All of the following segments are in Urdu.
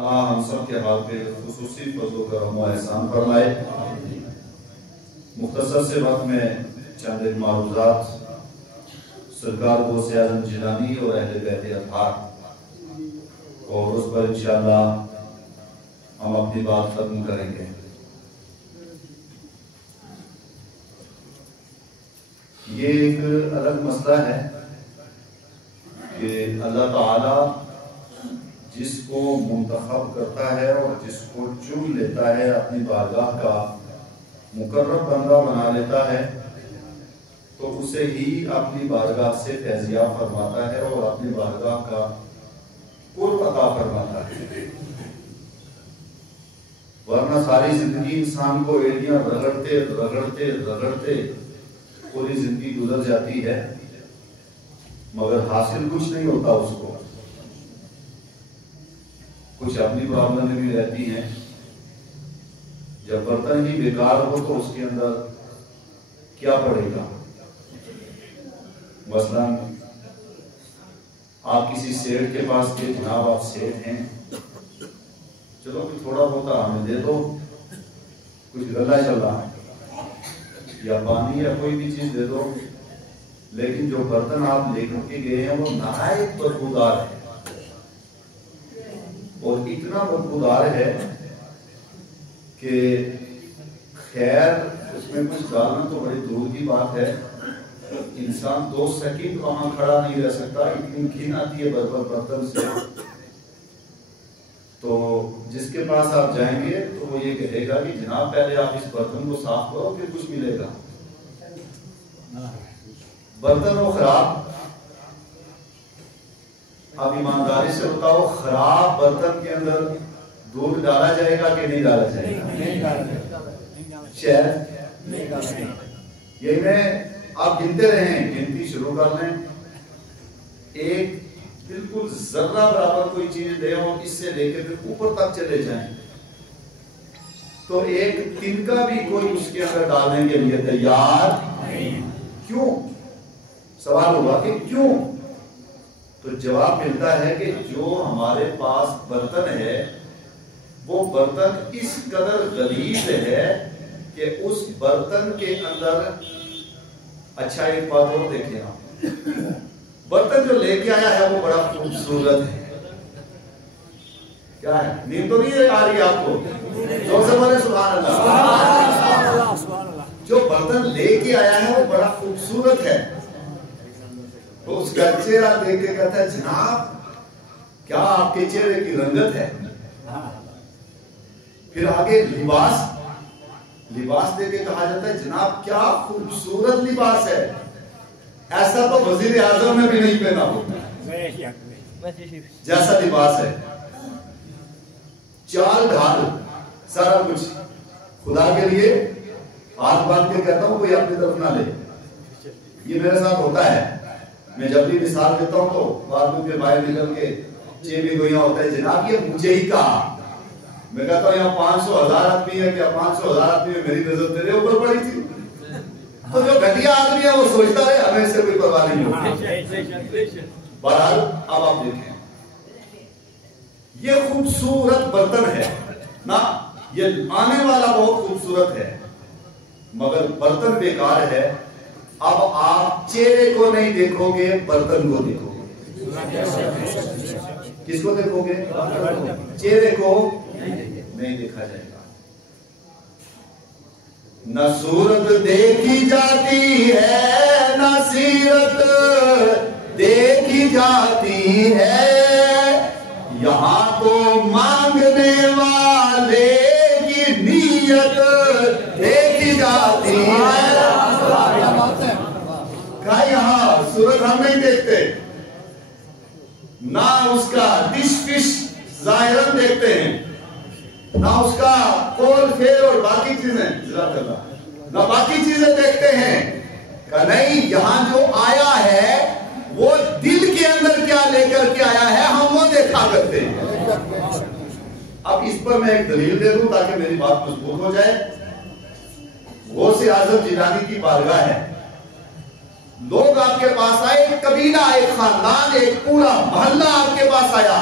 ہم سب کے حال پہ خصوصی فضل و کرم و احسان فرمائے۔ مختصر سے وقت میں چند ایک معروضات سرکار غوث اعظم جیلانی اور اہل بیت اطہار اور اس پر انشاءاللہ ہم اپنی بات ختم کریں گے۔ یہ ایک الگ مسئلہ ہے کہ اللہ تعالی جس کو منتخب کرتا ہے اور جس کو چن لیتا ہے، اپنی بارگاہ کا مقرب بندہ بنا لیتا ہے، تو اسے ہی اپنی بارگاہ سے فیضیاب فرماتا ہے اور اپنی بارگاہ کا قرب عطا فرماتا ہے۔ ورنہ ساری زندگی انسان کو ایڑیاں رگڑتے رگڑتے رگڑتے پوری زندگی گزر جاتی ہے، مگر حاصل کچھ نہیں ہوتا اس کو۔ کچھ اپنی پرابلم بھی رہتی ہیں۔ جب برتن ہی بیکار ہو تو اس کے اندر کیا پڑے گا؟ مثلا آپ کسی سیٹ کے پاس گئے، جناب آپ سیٹ ہیں، چلو کہ تھوڑا بہت ہمیں دے دو، کچھ گلا چل رہا ہے، یا پانی یا کوئی بھی چیز دے دو، لیکن جو برتن آپ لے کر کے گئے ہیں وہ نہایت بدبودار ہے، اور اتنا بدبودار ہے کہ خیر اس میں کچھ ڈالنا تو بڑی دور کی بات ہے۔ انسان 2 سیکنڈ وہاں کھڑا نہیں رہ سکتا، اتنی گھن آتی ہے برتن سے۔ تو جس کے پاس آپ جائیں گے تو وہ یہ کہے گا کہ جناب پہلے آپ اس برتن کو صاف کرو پھر کچھ ملے گا۔ برتن ہو خراب، اب ایمانداری سے بتاؤ، خراب برتن کے اندر دودھ ڈالا جائے گا کہ نہیں ڈالا جائے گا؟ شہد؟ یہی میں آپ گنتے رہیں، گنتی شروع کر لیں، ایک بالکل ذرہ برابر کوئی چیز دے اور اس سے لے کے پھر اوپر تک چلے جائیں تو ایک تنکا بھی کوئی اس کے اندر ڈالنے کے لیے تیار نہیں۔ کیوں؟ سوال ہوگا کہ کیوں؟ تو جواب ملتا ہے کہ جو ہمارے پاس برتن ہے وہ برتن اس قدر غلیظ ہے کہ اس برتن کے اندر، اچھا ایک بات اور دیکھیں آپ، برتن جو لے کے آیا ہے وہ بڑا خوبصورت ہے، کیا ہے؟ نیند تو نہیں آ رہی آپ کو؟ جو سے بولے سبحان اللہ۔ جو برتن لے کے آیا ہے وہ بڑا خوبصورت ہے، تو اس کا چہرہ دیکھ کے کہتا ہے جناب کیا آپ کے چہرے کی رنگت ہے۔ پھر آگے لباس دے کے کہا جاتا ہے جناب کیا خوبصورت لباس ہے، ایسا تو وزیر اعظم نے بھی نہیں پہنا ہوتا جیسا لباس ہے، چال ڈھال سارا کچھ۔ خدا کے لیے ہاتھ باندھ کے کہتا ہوں کوئی اپنی طرف نہ لے، یہ میرے ساتھ ہوتا ہے۔ میں جب بھی مثال دیتا ہوں تو بعد میں پھر باہر نکل کے بھی گویا ہوتا ہے جناب یہ مجھے ہی کہا۔ میں کہتا ہوں یہاں 500,000 آدمی ہے، کیا 500,000 آدمی ہے میری نظر تیرے اوپر پڑی تھی؟ تو جو گھٹیا آدمی ہے وہ سوچتا ہے ہمیں اس سے کوئی پرواہ نہیں ہوتی۔ بہرحال اب آپ دیکھیں یہ خوبصورت برتن ہے نا، یہ آنے والا بہت خوبصورت ہے، مگر برتن بیکار ہے۔ اب آپ چہرے کو نہیں دیکھو گے، برتن کو دیکھو گے۔ کس کو دیکھو گے؟ چہرے کو نہیں دیکھا جائے گا۔ نہ صورت دیکھی جاتی ہے نہ سیرت دیکھی جاتی ہے، یہاں تو مانگنے والے کی نیت دیکھی جاتی ہے۔ کہا یہاں صورت ہم نہیں دیکھتے، نہ اس کا ڈش فش ظاہراً دیکھتے ہیں، نہ اس کا قول فعل اور باقی چیزیں، نہ باقی چیزیں دیکھتے ہیں۔ کہ نہیں، یہاں جو آیا ہے وہ دل کے اندر کیا لے کر کے آیا ہے ہم وہ دیکھا کرتے ہیں۔ اب اس پر میں ایک دلیل دے دوں تاکہ میری بات مضبوط ہو جائے۔ غوث اعظم جیلانی کی بارگاہ ہے، لوگ آپ کے پاس آئے، ایک قبیلہ، ایک خاندان، ایک پورا محلہ آپ کے پاس آیا،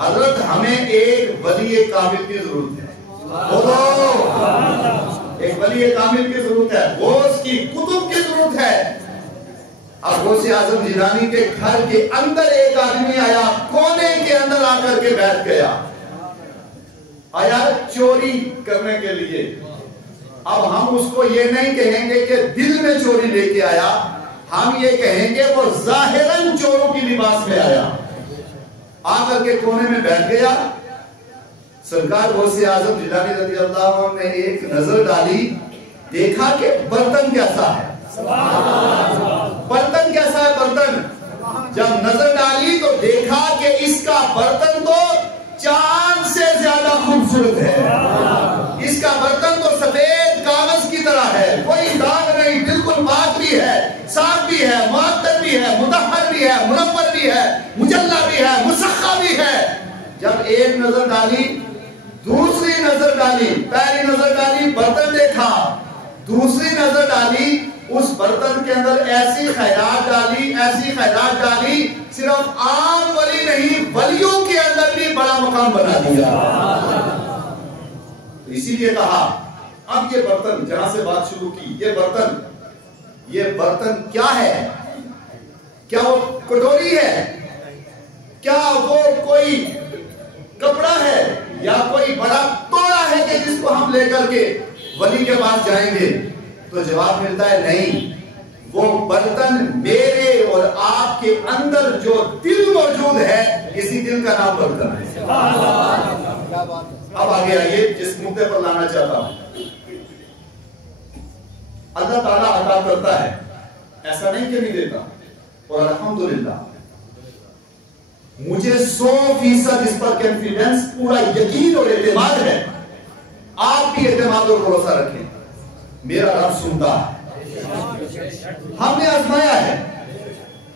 حضرت ہمیں ایک ولی کامل کی ضرورت ہے، ایک ولی کامل کی ضرورت ہے، غوث کی کتب کی ضرورت ہے۔ اب غوث اعظم جیلانی کے گھر کے اندر ایک آدمی آیا، کونے کے اندر آ کر کے بیٹھ گیا، آیا چوری کرنے کے لیے۔ اب ہم اس کو یہ نہیں کہیں گے کہ دل میں چوری لے کے آیا، ہم یہ کہیں گے وہ ظاہراً چوروں کی لباس میں آیا، آ کر کے کونے میں بیٹھ گیا۔ سرکار غوث اعظم جیلانی رضی اللہ عنہ نے ایک نظر ڈالی، دیکھا کہ برتن کیسا ہے، برتن کیسا ہے، برتن جب نظر ڈالی تو دیکھا کہ اس کا برتن تو چاند سے زیادہ خوبصورت ہے، اس کا برتن تو سفید کاغذ کی طرح ہے، کوئی داغ نہیں، بالکل پاک بھی ہے، صاف بھی ہے، معطر بھی ہے، مطہر بھی ہے، منور بھی ہے، مجلہ بھی ہے، مسخہ بھی ہے۔ جب ایک نظر ڈالی، دوسری نظر ڈالی، پہلی نظر ڈالی برتن دیکھا، دوسری نظر ڈالی اس برتن کے اندر ایسی خیرات ڈالی، ایسی خیرات ڈالی، صرف عام ولی نہیں ولیوں کے اندر بھی بڑا مقام بنا دیا۔ اسی لیے کہا اب یہ برتن، جہاں سے بات شروع کی، یہ برتن کیا ہے؟ کیا وہ کٹوری ہے؟ کیا وہ کوئی کپڑا ہے یا کوئی بڑا توڑا ہے کہ جس کو ہم لے کر کے ولی کے پاس جائیں گے؟ تو جواب ملتا ہے نہیں، وہ برتن میرے اور آپ کے اندر جو دل موجود ہے، اسی دل کا نام برتن ہے۔ اب آگے آئیے جس مدے پر لانا چاہتا ہوں۔ اللہ تعالیٰ عطا کرتا ہے، ایسا نہیں کہ نہیں دیتا، اور الحمدللہ مجھے 100% اس پر کانفیڈنس، پورا یقین اور اعتماد ہے۔ آپ بھی اعتماد اور بھروسہ رکھیں، میرا رب سنتا ہے۔ ہم نے آزمایا ہے،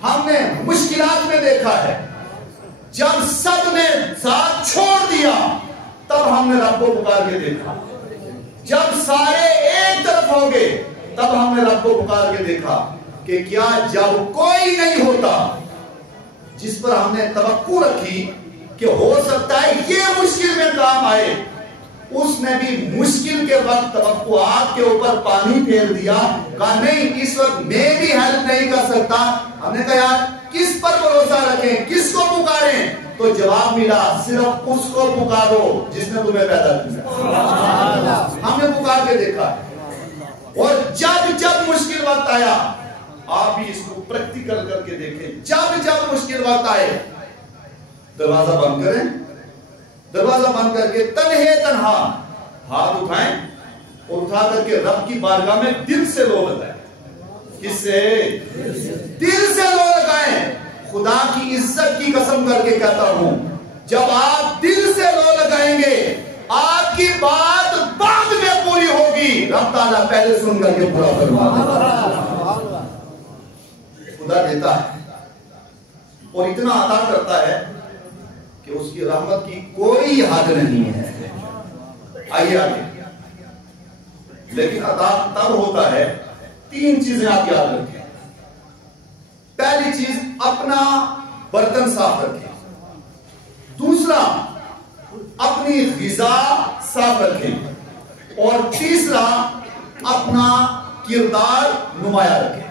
ہم نے مشکلات میں دیکھا ہے، جب سب نے ساتھ چھوڑ دیا تب ہم نے رب کو پکار کے دیکھا، جب سارے ایک طرف ہو گئے تب ہم نے رب کو پکار کے دیکھا کہ کیا جب کوئی نہیں ہوتا جس پر ہم نے توقع رکھی کہ ہو سکتا ہے یہ مشکل میں کام آئے، اس نے بھی مشکل کے وقت توقعات کے اوپر پانی پھیر دیا، کہا نہیں اس وقت میں بھی ہیلپ نہیں کر سکتا۔ ہم نے کہا یار کس پر بھروسہ رکھیں، کس کو پکاریں؟ تو جواب ملا صرف اس کو پکارو جس نے تمہیں پیدا کیا۔ ہم نے پکار کے دیکھا، اور جب مشکل وقت آیا، آپ بھی اس کو پریکٹیکل کر کے دیکھیں، جب مشکل وقت آئے دروازہ بند کریں، دروازہ بند کر کے تنہا ہاتھ اٹھائیں اور اٹھا کر کے رب کی بارگاہ میں دل سے لو لگائیں۔ کس سے؟ دل سے لو لگائیں۔ خدا کی عزت کی قسم کر کے کہتا ہوں، جب آپ دل سے لو لگائیں گے آپ کی بات بعد میں پوری ہوگی، رب تعالیٰ پہلے سن کر کے پورا فرما دیتا۔ خدا دیتا ہے اور اتنا عطا کرتا ہے کہ اس کی رحمت کی کوئی حد نہیں ہے۔ آئیے آگے، لیکن عطا تب ہوتا ہے، 3 چیزیں آپ یاد رکھیں۔ پہلی چیز اپنا برتن صاف رکھیں، دوسرا اپنی غذا صاف رکھیں، اور تیسرا اپنا کردار نمایاں رکھیں۔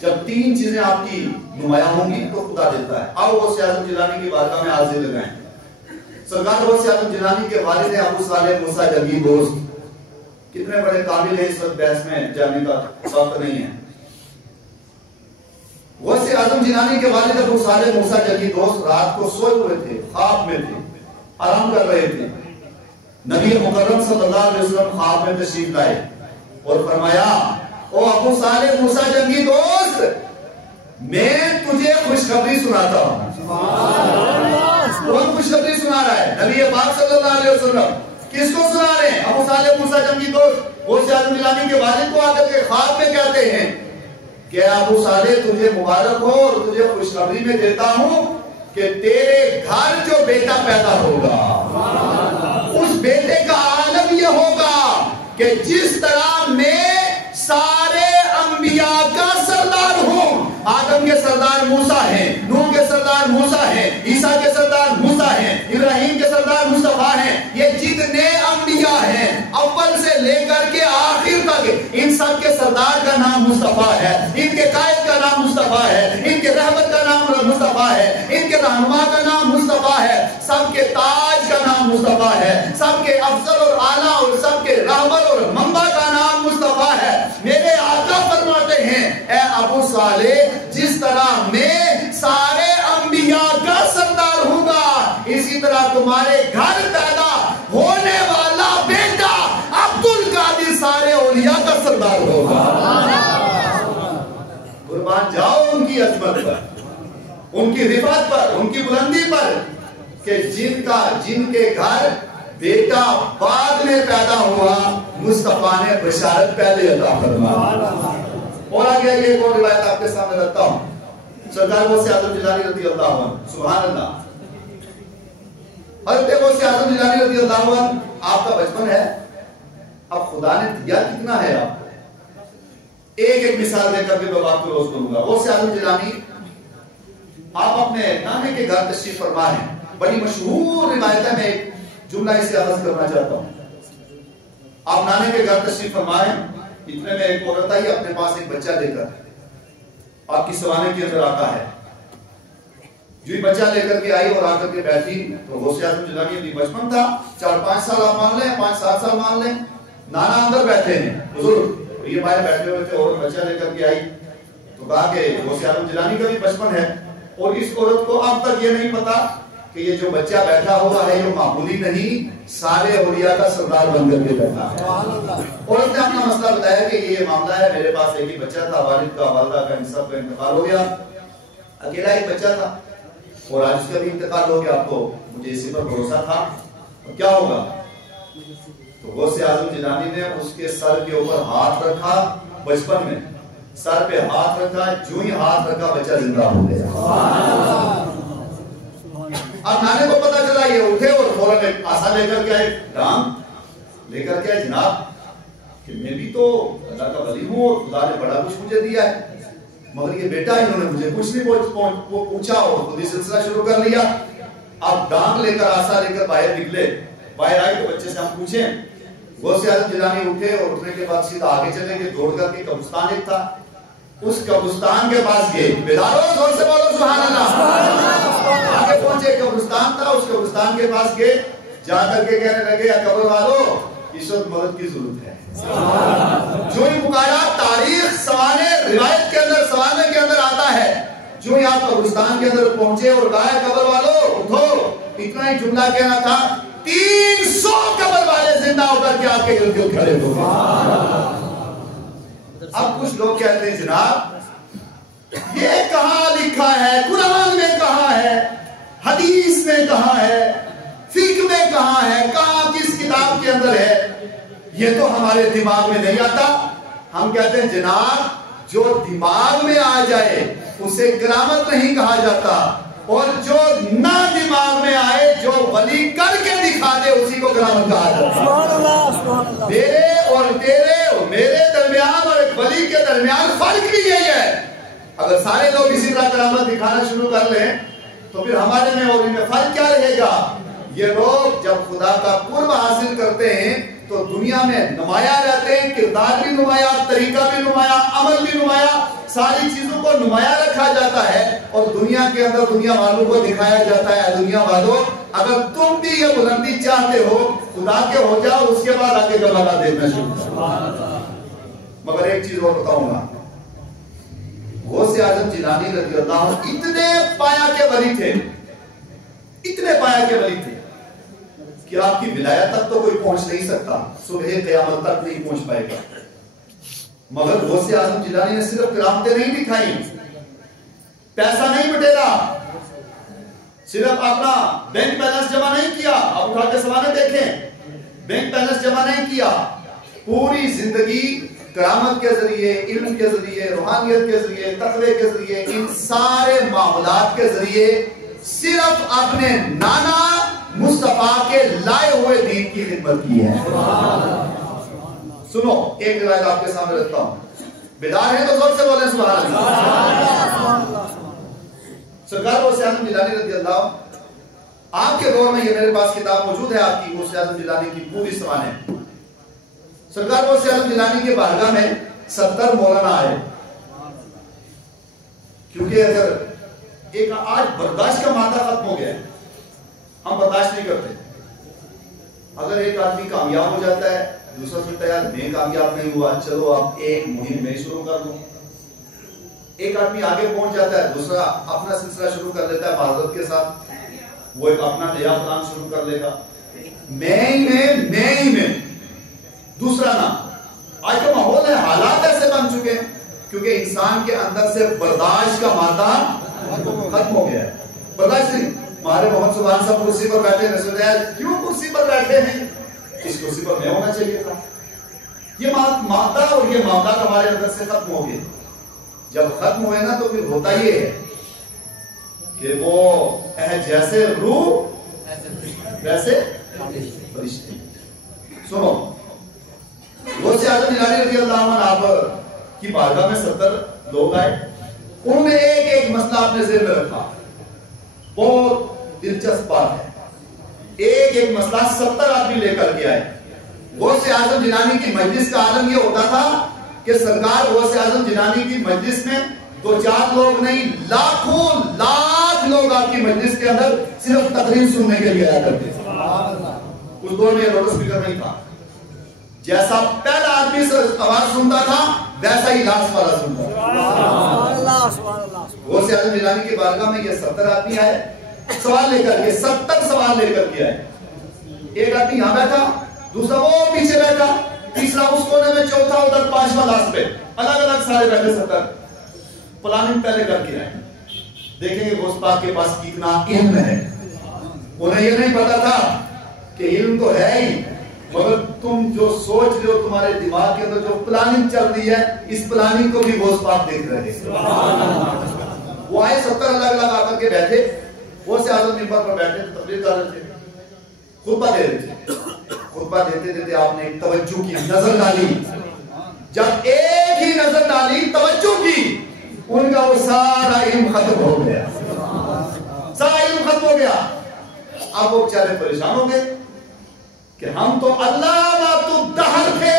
جب 3 چیزیں آپ کی نمایاں ہوں گی تو خدا دیتا ہے۔ آؤ غوث اعظم جیلانی کی بارگاہ میں حاضری لگائیں۔ سرکار غوث اعظم جیلانی کے والد ہیں ابو صالح موسیٰ جنگی دوست، کتنے بڑے قابل ہیں، اس وقت بحث میں جانے کا وقت نہیں ہے۔ غوث اعظم جیلانی کے والد ابو صالح موسیٰ جنگی دوست رات کو سوئے ہوئے تھے، خواب میں تھے، آرام کر رہے تھے۔ نبی مکرم صلی اللہ علیہ وسلم خواب میں تشریف لائے اور فرمایا، او ابو صالح موسیٰ جنگی دوست، میں تجھے خوشخبری سناتا ہوں۔ کون خوشخبری سنا رہا ہے؟ نبی پاک صلی اللہ علیہ وسلم۔ کس کو سنا رہے ہیں؟ ابو صالح موسیٰ جنگی دوست غوث اعظم جیلانی کے والد کو آ کر کے خواب میں کہتے ہیں کہ ابو صالح تجھے مبارک ہو، اور تجھے خوشخبری میں دیتا ہوں کہ تیرے گھر جو بیٹا پیدا ہوگا اس بیٹے کا عالم یہ ہوگا کہ جس طرح میں سارے انبیاء کا سردار ہوں، آدم کے سردار موسیٰ ہیں، نوح کے سردار موسیٰ ہیں، عیسیٰ کے ابراہیم کے سردار مصطفیٰ ہیں. یہ جتنے انبیاء ہیں اول سے لے کر کے آخر تک ان سب کے سردار کا نام مصطفیٰ ہے, ان کے قائد کا نام مصطفیٰ ہے, ان کے رحمت کا نام مصطفیٰ ہے, ان کے رہنما کا نام مصطفیٰ ہے, سب کے تاج کا نام مصطفیٰ ہے, سب کے افضل اور اعلیٰ اور سب کے رحمت اور منبع کا نام مصطفیٰ ہے. میرے آقا فرماتے ہیں اے ابو صالح, جس طرح میں سارے انبیاء کا سردار ہوں گا, اسی طرح تمہارے گھر پیدا ہونے والا بیٹا عبد القادر سارے اولیاء کا سردار ہوگا. قربان جاؤ ان کی عظمت پر, ان کی رفعت پر, ان کی بلندی پر, کہ جن کے گھر بیٹا بعد میں پیدا ہوا مصطفیٰ نے بشارت پہلے عطا فرمائی. اور آگے ایک اور روایت آپ کے سامنے رکھتا ہوں. سرکار غوث اعظم جیلانی رضی اللہ عنہ, سبحان اللہ, حضرت غوث اعظم جیلانی رضی اللہ عنہ, آپ کا بچپن ہے, اب خدا نے دیا کتنا ہے آپ کو, ایک مثال دے کر کے میں بات کو روز کروں گا. غوث اعظم جیلانی آپ اپنے نانے کے گھر تشریف فرما ہیں. بڑی مشہور روایت ہے, میں ایک جملہ اسے عرض کرنا چاہتا ہوں. آپ نانے کے گھر تشریف فرمائیں, اتنے میں ایک عورت آئی اپنے پاس ایک بچہ لے کر, آپ کی سوانے کے اندر آتا ہے. جو ہی بچہ لے کر کے آئی اور آ کر کے بیٹھی, تو غوث اعظم جیلانی ابھی بچپن تھا, 4-5 سال آپ مان لیں, 5-7 سال مان لیں, نانا اندر بیٹھے ہیں بزرگ, یہ باہر بیٹھے ہوئے تھے, اور بچہ لے کر کے آئی تو کہا کہ غوث اعظم جیلانی کا بھی بچپن ہے, اور اس عورت کو اب تک یہ نہیں پتا کہ یہ جو بچہ بیٹھا ہوا ہے یہ معمولی نہیں, سارے اولیاء کا سردار بن کر کے بیٹھا ہے. عورت نے اپنا مسئلہ بتایا کہ یہ معاملہ ہے, میرے پاس ایک ہی بچہ تھا, والد کا والدہ کا ان سب کا انتقال ہو گیا, اکیلا ایک بچہ تھا, اور آج اس کا بھی انتقال ہو گیا. آپ کو مجھے اسی پر بھروسہ تھا, کیا ہوگا؟ تو غوث اعظم جیلانی نے اس کے سر کے اوپر ہاتھ رکھا, بچپن میں سر پہ ہاتھ رکھا, جو ہی ہاتھ رکھا بچہ زندہ ہو گیا. اب نانے کو پتا چلا, یہ اٹھے اور فوراً ایک آسا لے کر کے آئے, ڈانگ لے کر کے آئے, جناب کہ میں بھی تو اللہ کا ولی ہوں اور خدا نے بڑا کچھ مجھے دیا ہے, مگر یہ بیٹا انہوں نے مجھے کچھ نہیں پوچھا اور خود ہی سلسلہ شروع کر لیا. اب ڈانگ لے کر آسا لے کر باہر نکلے, باہر آئے تو بچے سے ہم پوچھیں. غوث اعظم جیلانی اٹھے اور اٹھنے کے بعد سیدھا آگے چلے گئے, دوڑ کر کے قبرستان ایک تھا, اس قبرستان کے پاس گئے, بیدارو زور سے بولو سبحان اللہ. آگے پہنچے, قبرستان تھا, اس قبرستان کے پاس گئے, جا کر کے کہنے لگے قبر والو اس وقت مدد کی ضرورت ہے. جو ہی پکارا, تاریخ سوانے روایت کے اندر سوانے کے اندر آتا ہے, جو ہی آپ قبرستان کے اندر پہنچے اور کہا قبر والو اٹھو, اتنا ہی جملہ کہنا تھا, 300 قبر والے زندہ ہو کر کے آپ کے گرد گرد کھڑے ہو گئے. اب کچھ لوگ کہتے ہیں جناب یہ کہاں لکھا ہے, قرآن میں کہاں ہے, حدیث میں کہاں ہے, فقہ میں کہاں ہے, کہاں کس کتاب کے اندر ہے, یہ تو ہمارے دماغ میں نہیں آتا. ہم کہتے ہیں جناب جو دماغ میں آ جائے اسے کرامت نہیں کہا جاتا, اور جو نہ دماغ میں آئے, جو ولی کر کے دکھا دے اسی کو کرامت کہا جاتا. میرے اور تیرے اور میرے درمیان اور ایک ولی کے درمیان فرق بھی یہی ہے. اگر سارے لوگ اسی طرح کرامت دکھانا شروع کر لیں تو پھر ہمارے میں اور ان میں فرق کیا رہے گا؟ یہ لوگ جب خدا کا قرب حاصل کرتے ہیں تو دنیا میں نمایاں رہتے ہیں, کردار بھی نمایاں, طریقہ بھی نمایاں, عمل بھی نمایاں, ساری چیزوں کو نمایاں رکھا جاتا ہے, اور دنیا کے اندر دنیا والوں کو دکھایا جاتا ہے. دنیا والوں اگر تم بھی یہ بلندی چاہتے ہو خدا کے ہو جاؤ, اس کے بعد آگے کا بلا دیکھنا شروع کرو. مگر ایک چیز اور بتاؤں گا, غوث اعظم جیلانی رضی اللہ عنہ اتنے پایا کے ولی تھے, اتنے پایا کے ولی تھے کہ آپ کی ولایت تک تو کوئی پہنچ نہیں سکتا, صبح قیامت تک نہیں پہنچ پائے گا. مگر غوث اعظم جیلانی نے صرف کرامتیں نہیں دکھائی, پیسہ نہیں بٹیرا, صرف اپنا بینک بیلنس جمع نہیں کیا. آپ اٹھا کے سوانے دیکھیں, بینک بیلنس جمع نہیں کیا, پوری زندگی کرامت کے ذریعے, علم کے ذریعے, روحانیت کے ذریعے, تقوی کے ذریعے, ان سارے معاملات کے ذریعے صرف اپنے نانا مصطفیٰ کے لائے ہوئے دین کی خدمت کی ہے. سنو ایک روایت آپ کے سامنے رکھتا ہوں, بیدار ہے تو زور سے بولیں سبحان اللہ. سرکار غوث اعظم جیلانی رضی اللہ آپ کے دور میں یہ میرے پاس کتاب موجود ہے آپ کی غوث اعظم جیلانی کی پوری سوانح. سرکار غوث اعظم جیلانی کے بارگاہ میں 70 مولانا آئے. کیونکہ اگر ایک آج برداشت کا مادہ ختم ہو گیا ہے, ہم برداشت نہیں کرتے. اگر ایک آدمی کامیاب ہو جاتا ہے, دوسرا سوچتا ہے یار میں کامیاب نہیں ہوا, چلو اب ایک مہم میں شروع کر دوں. ایک آدمی آگے پہنچ جاتا ہے, دوسرا اپنا سلسلہ شروع کر لیتا ہے معذرت کے ساتھ, وہ ایک اپنا نیا پلان شروع کر لے گا, میں ہی میں دوسرا نا. آج کا ماحول ہے, حالات ایسے بن چکے ہیں کیونکہ انسان کے اندر سے برداشت کا مادہ ختم ہو گیا ہے. برداشت نہیں. ہمارے محمد سبحان صاحب کرسی پر بیٹھے ہیں, سوچا ہے کیوں کرسی پر بیٹھے ہیں, اس کرسی پر میں ہونا چاہیے تھا. یہ مادہ اور یہ معاملات ہمارے اندر سے ختم ہو گئے. جب ختم ہوئے نا تو پھر ہوتا یہ ہے کہ وہ جیسے روح ویسے فرشتے. سنو, غوث اعظم جیلانی رضی اللہ عنہ آپ کی بارگاہ میں 70 لوگ آئے. انہوں نے ایک مسئلہ اپنے ذہن میں رکھا. بہت دلچسپ بات ہے. ایک مسئلہ 70 آدمی لے کر کے آئے. غوث اعظم جیلانی کی مجلس کا عالم یہ ہوتا تھا کہ سرکار غوث اعظم جیلانی کی مجلس میں 2-4 لوگ نہیں, لاکھوں لاکھ لوگ آپ کی مجلس کے اندر صرف تقریر سننے کے لیے آیا کرتے تھے. اس دور میں لاؤڈ اسپیکر نہیں تھا. جیسا پہلا آدمی آواز سنتا تھا ویسا ہی لاسٹ والا سنتا تھا. غوث اعظم جیلانی کی بارگاہ میں یہ 70 آدمی آئے, سوال لے کر کے 70 سوال لے کر کے آئے. ایک آدمی یہاں بیٹھا, دوسرا وہ پیچھے بیٹھا, تیسرا اس کونے میں, چوتھا ادھر, 5واں لاسٹ پہ. الگ الگ سارے بیٹھے 70. پلاننگ پہلے کر کے آئے. دیکھیں گے غوث پاک کے پاس کتنا علم ہے. انہیں یہ نہیں پتا تھا کہ علم تو ہے ہی, مگر تم جو سوچ رہے ہو, تمہارے دماغ کے اندر جو پلاننگ چل رہی ہے, اس پلاننگ کو بھی غوث پاک دیکھ رہے ہیں. وہ آئے 70 الگ الگ آ کر کے بیٹھے. غوث اعظم منبر پر بیٹھے تھے, تقریر کر رہے تھے, خطبہ دے رہے تھے. خطبہ دیتے دیتے آپ نے ایک توجہ کی, نظر ڈالی. جب ایک ہی نظر ڈالی, توجہ کی, ان کا وہ سارا علم ختم ہو گیا. سارا علم ختم ہو گیا. اب وہ بیچارے پریشان ہو گئے کہ ہم تو علامہ الدہر تھے,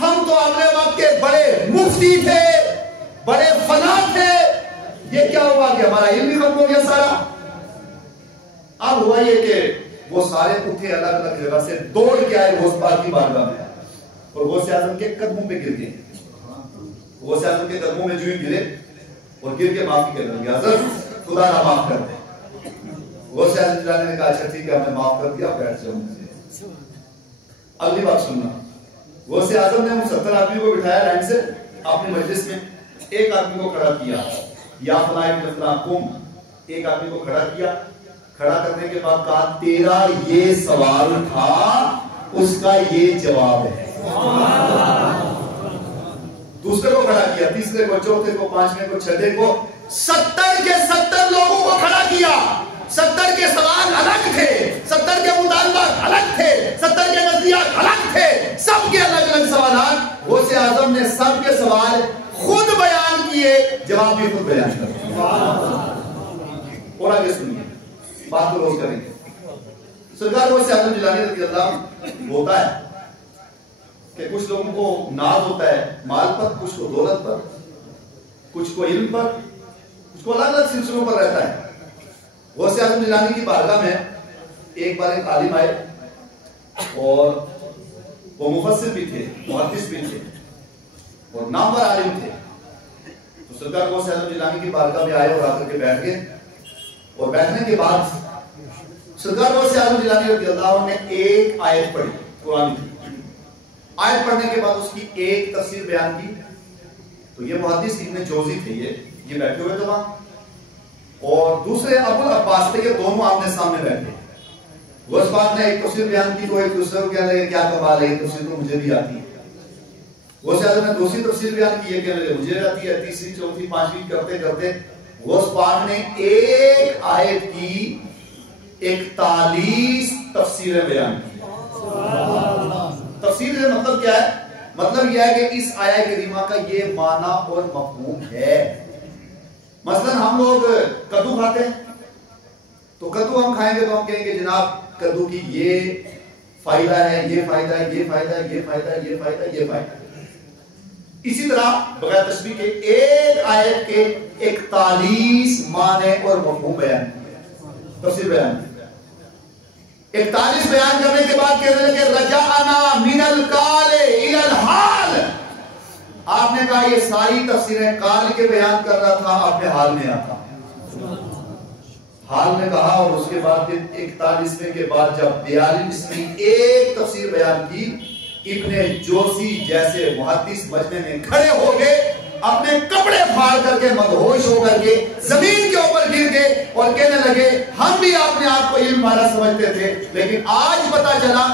ہم تو اپنے وقت کے بڑے مفتی تھے, بڑے فنا تھے, یہ کیا ہوا کہ ہمارا علم بھی ختم ہو گیا سارا. اب ہوا یہ کہ وہ سارے اٹھے, الگ الگ جگہ سے دوڑ کے آئے غوث پاک کی بارگاہ میں, اور غوث اعظم کے قدموں پہ گر گئے. غوث اعظم کے قدموں میں جو ہی گرے اور گر کے معافی کہنے لگے, حضرت خدا نہ معاف کر دے. غوث اعظم جیلانی نے کہا اچھا ٹھیک ہے, ہم نے معاف کر دیا, بیٹھ جاؤ. اگلی بات سننا. غوث اعظم نے ان 70 آدمیوں کو بٹھایا لائن سے اپنی مجلس میں. ایک آدمی کو کھڑا کیا, یا فلاں ابن فلاں قم. ایک آدمی کو کھڑا کیا. کھڑا کرنے کے بعد کہا تیرا یہ سوال تھا, اس کا یہ جواب ہے. دوسرے کو کھڑا کیا, تیسرے کو, چوتھے کو, 5ویں کو, 6ویں کو, 70 کے 70 لوگوں کو کھڑا کیا. 70 کے سوال الگ تھے, 70 کے مطالبات الگ تھے, 70 کے نظریات الگ تھے, سب کے الگ الگ سوالات. غوث اعظم نے سب کے سوال خود بیان کیے, جواب بھی خود بیان کر. اور آگے سنیے, بات کو روز کریں گے. سرکار غوث اعظم جیلانی رضی اللہ عنہ ہوتا ہے کہ کچھ لوگوں کو ناز ہوتا ہے مال پر, کچھ کو دولت پر, کچھ کو علم پر, کچھ کو الگ الگ سلسلوں پر رہتا ہے. غوث اعظم جیلانی کی بارگاہ میں ایک بار ایک عالم آئے, اور وہ مفسر بھی تھے, محدث بھی تھے, اور نامور عالم تھے. تو سرکار غوث اعظم جیلانی کی بارگاہ میں آئے اور آ کر کے بیٹھ گئے. اور بیٹھنے کے بعد سرکار غوث اعظم جیلانی رضی اللہ عنہ نے ایک آیت پڑھی, قرآن کی. آیت پڑھنے کے بعد اس کی ایک تفسیر بیان کی. تو یہ محدث ابن جوزی تھے, یہ بیٹھے ہوئے تھے وہاں, اور دوسرے ابو العباس تھے, یہ دونوں آمنے سامنے بیٹھے. غوث پاک نے ایک تفسیر بیان کی تو ایک دوسرے کو کہنے لگے کیا کمال ہے, یہ تفسیر تو مجھے بھی آتی ہے. غوث اعظم نے دوسری تفسیر بیان کی, یہ کہنے لگے مجھے بھی آتی ہے. تیسری, چوتھی, 5ویں کرتے کرتے غوث پاک نے ایک آیت کی 41 تفسیریں بیان کی. تفسیر سے مطلب کیا ہے؟ مطلب یہ ہے کہ اس آیت کریمہ کا یہ معنی اور مفہوم ہے. مثلا ہم لوگ کدو کھاتے ہیں تو کدو ہم کھائیں گے تو ہم کہیں گے جناب کدو کی یہ فائدہ ہے، یہ فائدہ ہے، یہ فائدہ ہے، یہ فائدہ ہے، یہ فائدہ ہے، یہ فائدہ ہے۔ اسی طرح بغیر تشبیہ کے ایک آیت کے 41 معنی اور مفہوم بیان تفسیر بیان 41 بیان کرنے کے بعد کہنے لگے رجعنا من القال الى الحال۔ آپ نے کہا یہ ساری تفسیریں قال کے بیان کر رہا تھا، اپنے حال میں آتا حال میں کہا، اور اس کے بعد 41ویں کے بعد جب 42ویں ایک تفسیر بیان کی، ابن جوزی جیسے محدث مجمع میں کھڑے ہو گئے، اپنے کپڑے پھاڑ کر کے مدہوش ہو کر کے زمین کے اوپر گر گئے اور کہنے لگے ہم بھی اپنے آپ کو علم والا سمجھتے تھے، لیکن آج پتہ چلا